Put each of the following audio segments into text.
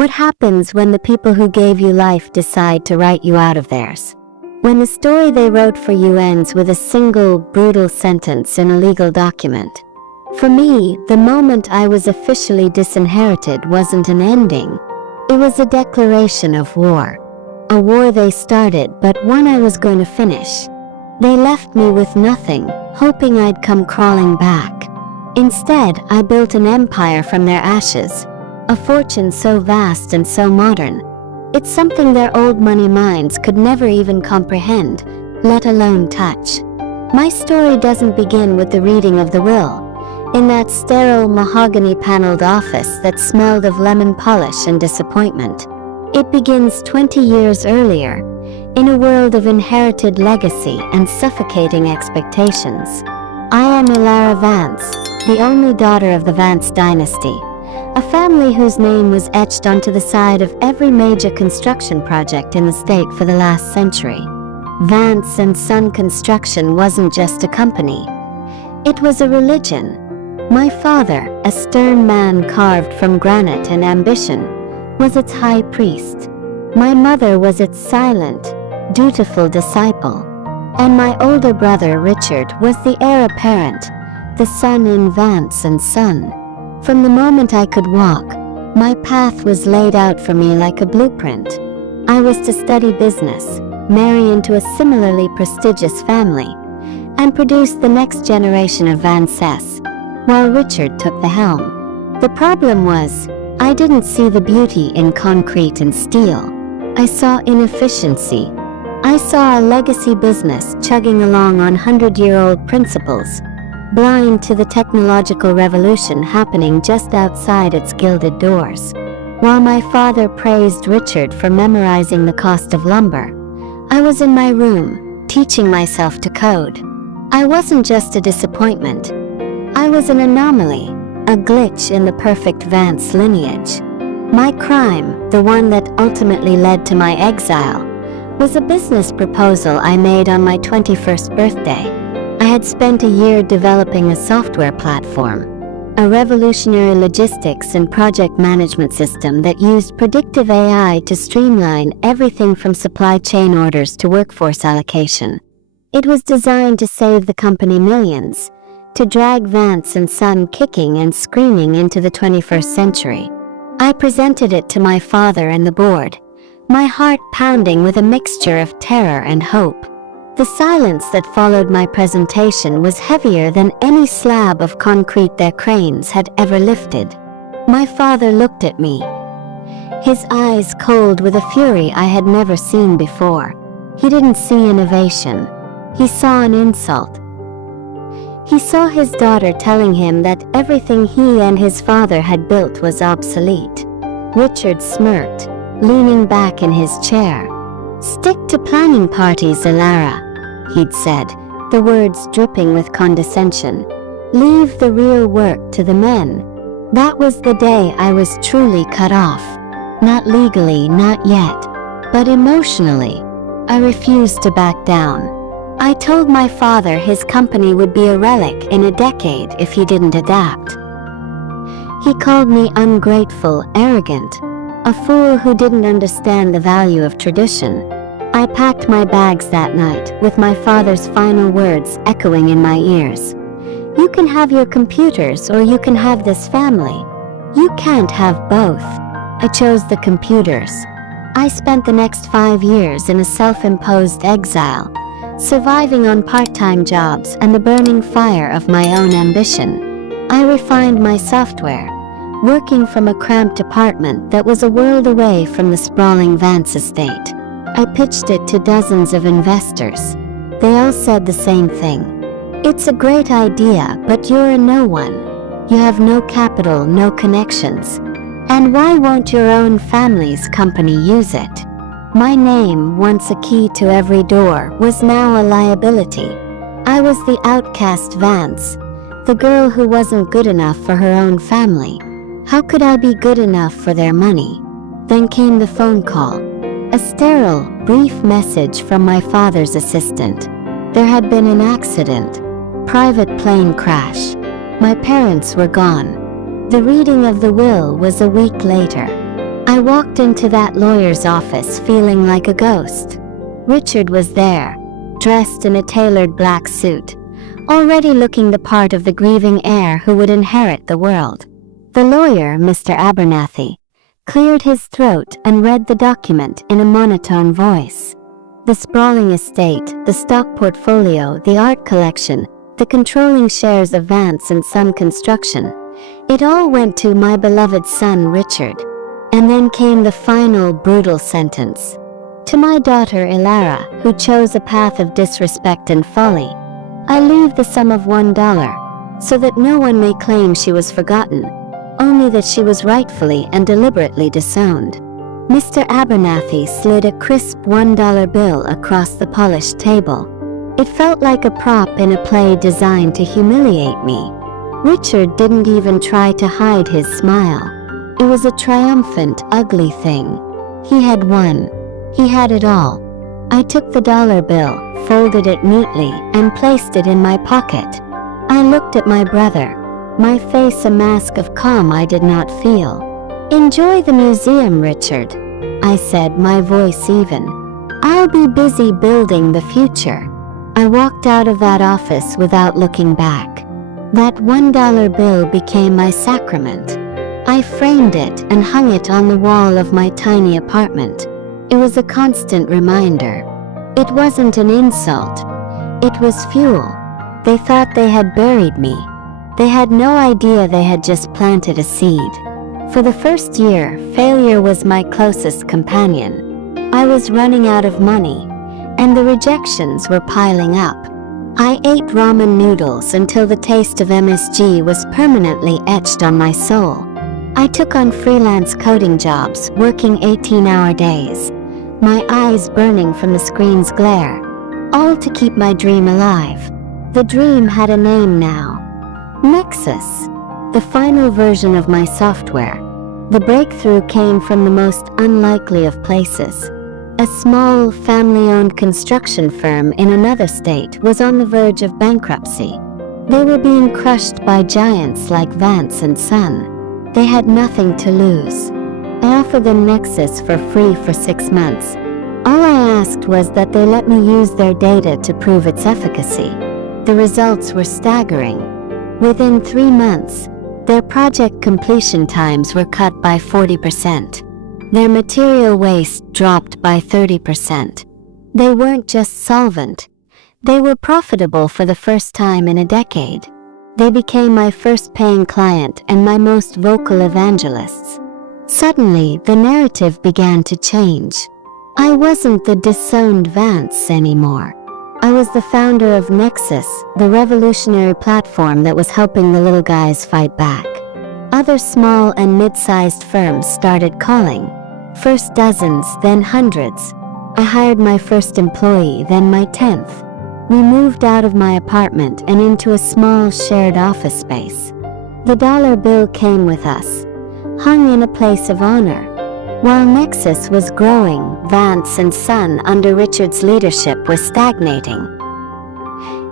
What happens when the people who gave you life decide to write you out of theirs? When the story they wrote for you ends with a single, brutal sentence in a legal document. For me, the moment I was officially disinherited wasn't an ending. It was a declaration of war. A war they started, but one I was going to finish. They left me with nothing, hoping I'd come crawling back. Instead, I built an empire from their ashes. A fortune so vast and so modern. It's something their old money minds could never even comprehend, let alone touch. My story doesn't begin with the reading of the will, in that sterile mahogany-paneled office that smelled of lemon polish and disappointment. It begins 20 years earlier, in a world of inherited legacy and suffocating expectations. I am Ilara Vance, the only daughter of the Vance dynasty, a family whose name was etched onto the side of every major construction project in the state for the last century. Vance and Son Construction wasn't just a company. It was a religion. My father, a stern man carved from granite and ambition, was its high priest. My mother was its silent, dutiful disciple. And my older brother Richard was the heir apparent, the son in Vance and Son. From the moment I could walk, my path was laid out for me like a blueprint. I was to study business, marry into a similarly prestigious family, and produce the next generation of Vances, while Richard took the helm. The problem was, I didn't see the beauty in concrete and steel. I saw inefficiency. I saw a legacy business chugging along on 100-year-old principles, blind to the technological revolution happening just outside its gilded doors. While my father praised Richard for memorizing the cost of lumber, I was in my room, teaching myself to code. I wasn't just a disappointment. I was an anomaly, a glitch in the perfect Vance lineage. My crime, the one that ultimately led to my exile, was a business proposal I made on my 21st birthday. I had spent a year developing a software platform, a revolutionary logistics and project management system that used predictive AI to streamline everything from supply chain orders to workforce allocation. It was designed to save the company millions, to drag Vance and Son kicking and screaming into the 21st century. I presented it to my father and the board, my heart pounding with a mixture of terror and hope. The silence that followed my presentation was heavier than any slab of concrete their cranes had ever lifted. My father looked at me, his eyes cold with a fury I had never seen before. He didn't see innovation. He saw an insult. He saw his daughter telling him that everything he and his father had built was obsolete. Richard smirked, leaning back in his chair. "Stick to planning parties, Ilara," he'd said, the words dripping with condescension. "Leave the real work to the men." That was the day I was truly cut off. Not legally, not yet, but emotionally. I refused to back down. I told my father his company would be a relic in a decade if he didn't adapt. He called me ungrateful, arrogant, a fool who didn't understand the value of tradition. I packed my bags that night, with my father's final words echoing in my ears. "You can have your computers or you can have this family. You can't have both." I chose the computers. I spent the next 5 years in a self-imposed exile, surviving on part-time jobs and the burning fire of my own ambition. I refined my software, working from a cramped apartment that was a world away from the sprawling Vance estate. I pitched it to dozens of investors. They all said the same thing. "It's a great idea, but you're a no one. You have no capital, no connections. And why won't your own family's company use it?" My name, once a key to every door, was now a liability. I was the outcast Vance, the girl who wasn't good enough for her own family. How could I be good enough for their money? Then came the phone call. A sterile, brief message from my father's assistant. There had been an accident. Private plane crash. My parents were gone. The reading of the will was a week later. I walked into that lawyer's office feeling like a ghost. Richard was there, dressed in a tailored black suit, already looking the part of the grieving heir who would inherit the world. The lawyer, Mr. Abernathy, cleared his throat and read the document in a monotone voice. The sprawling estate, the stock portfolio, the art collection, the controlling shares of Vance and Son Construction, it all went to my beloved son Richard. And then came the final brutal sentence. To my daughter Ilara, who chose a path of disrespect and folly, I leave the sum of $1, so that no one may claim she was forgotten, only that she was rightfully and deliberately disowned. Mr. Abernathy slid a crisp $1 bill across the polished table. It felt like a prop in a play designed to humiliate me. Richard didn't even try to hide his smile. It was a triumphant, ugly thing. He had won. He had it all. I took the dollar bill, folded it neatly, and placed it in my pocket. I looked at my brother, my face a mask of calm I did not feel. "Enjoy the museum, Richard," I said, my voice even. "I'll be busy building the future." I walked out of that office without looking back. That $1 bill became my sacrament. I framed it and hung it on the wall of my tiny apartment. It was a constant reminder. It wasn't an insult. It was fuel. They thought they had buried me. They had no idea they had just planted a seed. For the first year, failure was my closest companion. I was running out of money, and the rejections were piling up. I ate ramen noodles until the taste of MSG was permanently etched on my soul. I took on freelance coding jobs, working 18-hour days, my eyes burning from the screen's glare, all to keep my dream alive. The dream had a name now. Nexus, the final version of my software. The breakthrough came from the most unlikely of places. A small, family-owned construction firm in another state was on the verge of bankruptcy. They were being crushed by giants like Vance and Son. They had nothing to lose. I offered them Nexus for free for 6 months. All I asked was that they let me use their data to prove its efficacy. The results were staggering. Within 3 months, their project completion times were cut by 40%. Their material waste dropped by 30%. They weren't just solvent. They were profitable for the first time in a decade. They became my first paying client and my most vocal evangelists. Suddenly, the narrative began to change. I wasn't the disowned Vance anymore. I was the founder of Nexus, the revolutionary platform that was helping the little guys fight back. Other small and mid-sized firms started calling. First dozens, then hundreds. I hired my first employee, then my 10th. We moved out of my apartment and into a small shared office space. The dollar bill came with us, hung in a place of honor. While Nexus was growing, Vance and Son under Richard's leadership was stagnating.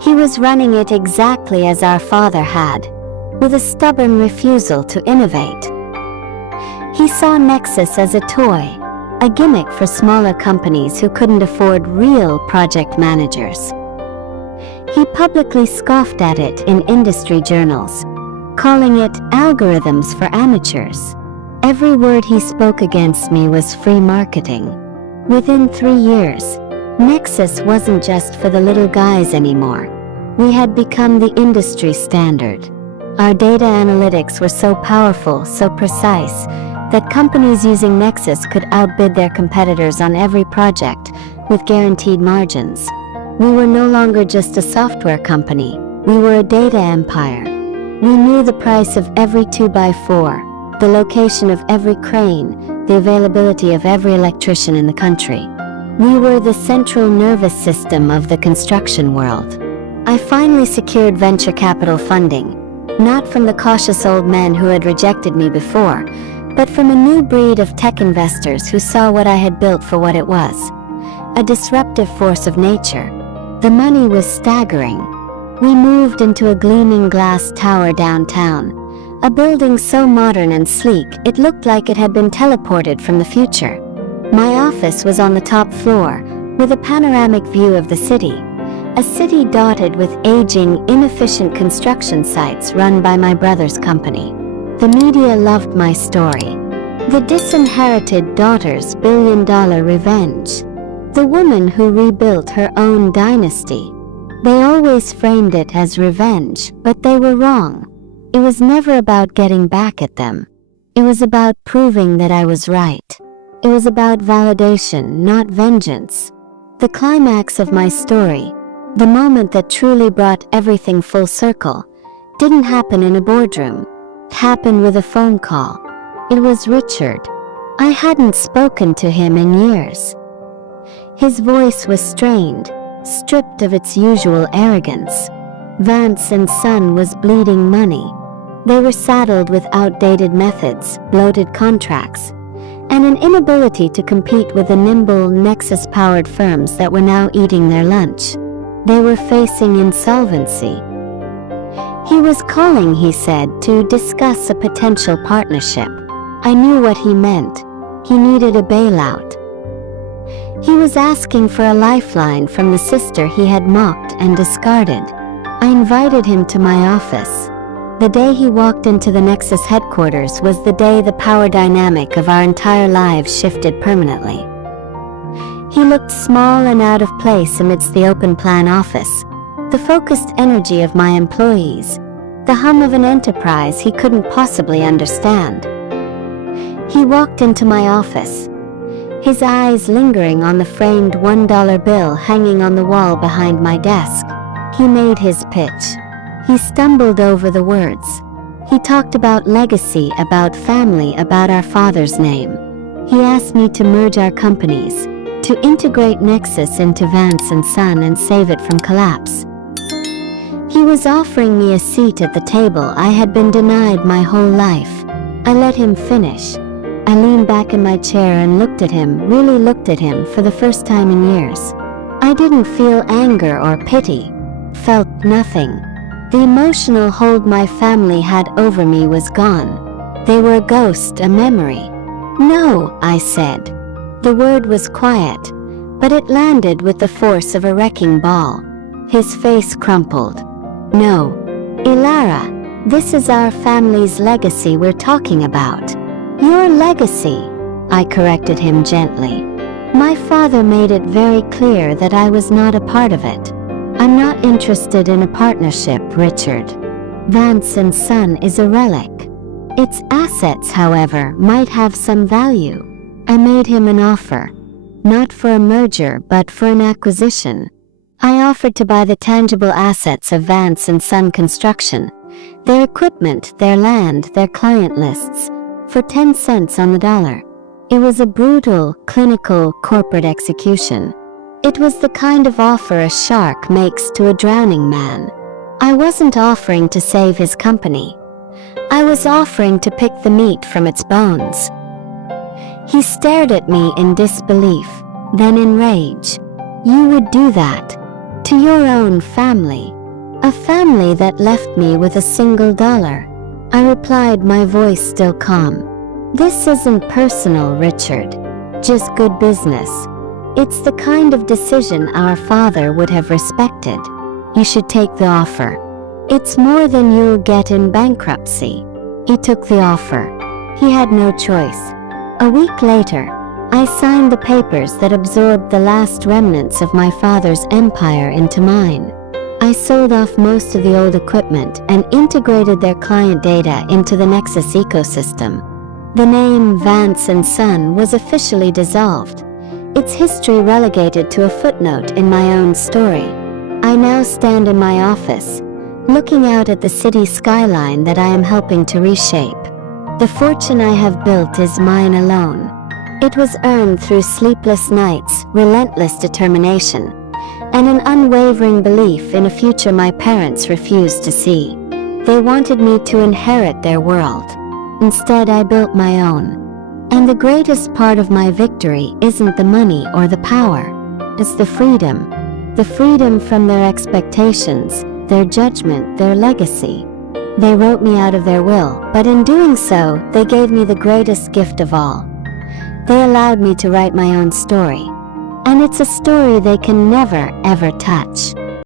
He was running it exactly as our father had, with a stubborn refusal to innovate. He saw Nexus as a toy, a gimmick for smaller companies who couldn't afford real project managers. He publicly scoffed at it in industry journals, calling it algorithms for amateurs. Every word he spoke against me was free marketing. Within 3 years, Nexus wasn't just for the little guys anymore. We had become the industry standard. Our data analytics were so powerful, so precise, that companies using Nexus could outbid their competitors on every project with guaranteed margins. We were no longer just a software company. We were a data empire. We knew the price of every 2x4, the location of every crane, the availability of every electrician in the country. We were the central nervous system of the construction world. I finally secured venture capital funding, not from the cautious old men who had rejected me before, but from a new breed of tech investors who saw what I had built for what it was, a disruptive force of nature. The money was staggering. We moved into a gleaming glass tower downtown, A building so modern and sleek it looked like it had been teleported from the future. My office was on the top floor, with a panoramic view of the city, a city dotted with aging, inefficient construction sites run by my brother's company. The media loved my story. The disinherited daughter's billion-dollar revenge. The woman who rebuilt her own dynasty. They always framed it as revenge, but they were wrong. It was never about getting back at them. It was about proving that I was right. It was about validation, not vengeance. The climax of my story, the moment that truly brought everything full circle, didn't happen in a boardroom. It happened with a phone call. It was Richard. I hadn't spoken to him in years. His voice was strained, stripped of its usual arrogance. Vance and Son was bleeding money. They were saddled with outdated methods, bloated contracts, and an inability to compete with the nimble Nexus-powered firms that were now eating their lunch. They were facing insolvency. He was calling, he said, to discuss a potential partnership. I knew what he meant. He needed a bailout. He was asking for a lifeline from the sister he had mocked and discarded. I invited him to my office. The day he walked into the Nexus headquarters was the day the power dynamic of our entire lives shifted permanently. He looked small and out of place amidst the open-plan office, the focused energy of my employees, the hum of an enterprise he couldn't possibly understand. He walked into my office, his eyes lingering on the framed $1 bill hanging on the wall behind my desk. He made his pitch. He stumbled over the words. He talked about legacy, about family, about our father's name. He asked me to merge our companies, to integrate Nexus into Vance and Son and save it from collapse. He was offering me a seat at the table I had been denied my whole life. I let him finish. I leaned back in my chair and looked at him, really looked at him for the first time in years. I didn't feel anger or pity, felt nothing. The emotional hold my family had over me was gone. They were a ghost, a memory. No, I said. The word was quiet, but it landed with the force of a wrecking ball. His face crumpled. No, Ilara, this is our family's legacy we're talking about. Your legacy, I corrected him gently. My father made it very clear that I was not a part of it. I'm not interested in a partnership, Richard. Vance and Son is a relic. Its assets, however, might have some value. I made him an offer. Not for a merger, but for an acquisition. I offered to buy the tangible assets of Vance and Son Construction, their equipment, their land, their client lists, for 10 cents on the dollar. It was a brutal, clinical, corporate execution. It was the kind of offer a shark makes to a drowning man. I wasn't offering to save his company. I was offering to pick the meat from its bones. He stared at me in disbelief, then in rage. You would do that? To your own family? A family that left me with a single dollar? I replied, my voice still calm. This isn't personal, Richard. Just good business. It's the kind of decision our father would have respected. You should take the offer. It's more than you'll get in bankruptcy. He took the offer. He had no choice. A week later, I signed the papers that absorbed the last remnants of my father's empire into mine. I sold off most of the old equipment and integrated their client data into the Nexus ecosystem. The name Vance and Son was officially dissolved, its history relegated to a footnote in my own story. I now stand in my office, looking out at the city skyline that I am helping to reshape. The fortune I have built is mine alone. It was earned through sleepless nights, relentless determination, and an unwavering belief in a future my parents refused to see. They wanted me to inherit their world. Instead, I built my own. And the greatest part of my victory isn't the money or the power. It's the freedom. The freedom from their expectations, their judgment, their legacy. They wrote me out of their will, but in doing so, they gave me the greatest gift of all. They allowed me to write my own story. And it's a story they can never, ever touch.